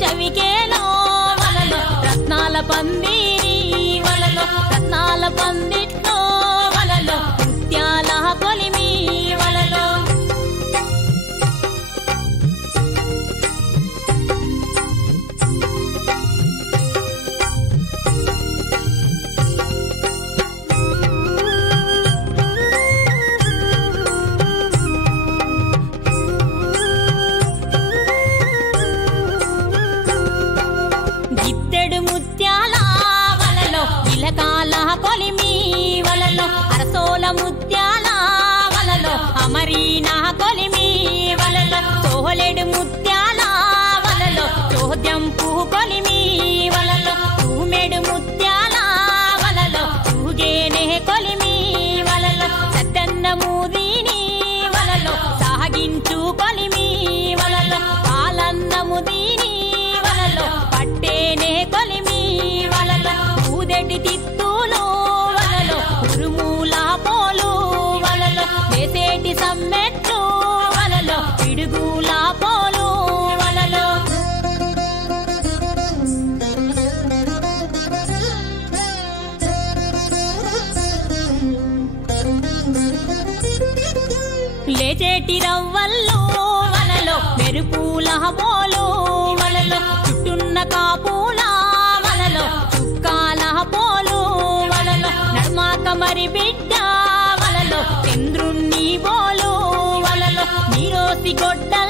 చవికేలో వలలో రత్నాల పందిరి వలలో రత్నాల పందిట్లో వలలో ముత్యాల కొలిమి వలలో కొలిమి వలలో అరసోల ముత్యాల వలలో అమరీనా కొలిమి వలలో తోహలేడు ముత్యాల వలలో చోద్యంపు కొలిమి వలలో తూమెడు ముత్యాల వలలో తూగేనే కొలిమి వలలో సద్దన్న మూదిని వలలో సాగించు కొలిమి వలలో పాలన్న ముదిని వలలో పట్టేనే కొలిమి వలలో ఊదెటి తిత్తులు వలలో ఉరుమూల పోలు వలలో వేసేటి సమ్మెట్లు వలలో పిడుగుల పోలు వలలో లేచేటి రవ్వల్లో వలలో మెరుపుల పోలు వలలో చుట్టున్న కాపుల వలలో చుక్కాల పోలు వలలో నడుమాక మరి బిడ్డ వలలో చంద్రుణ్ణి పోలు వలలో నీరోసి గొడ్డల